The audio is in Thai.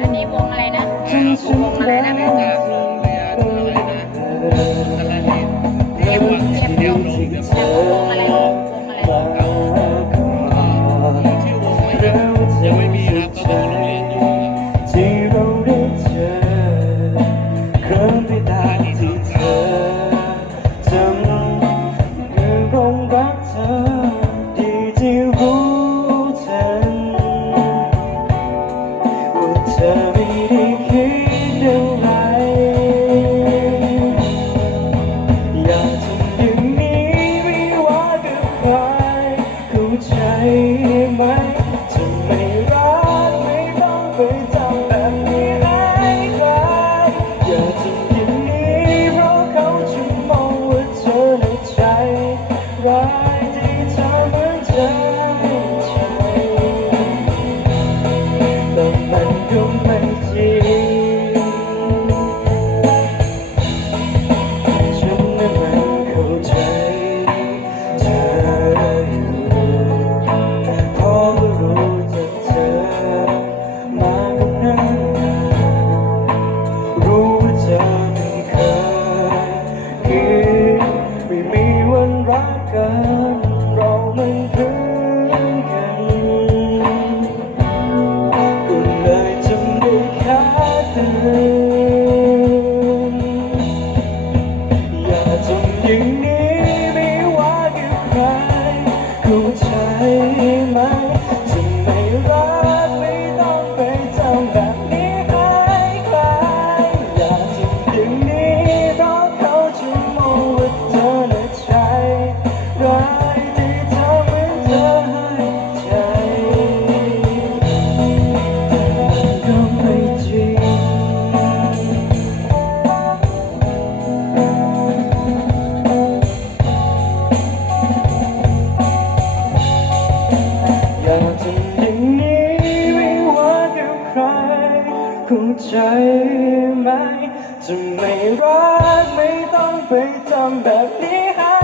อันนี้วงอะไรนะวงอะไรนะแม่จ๋า ใจไหมจะไม่รักไม่ต้องไปทำแบบนี้หา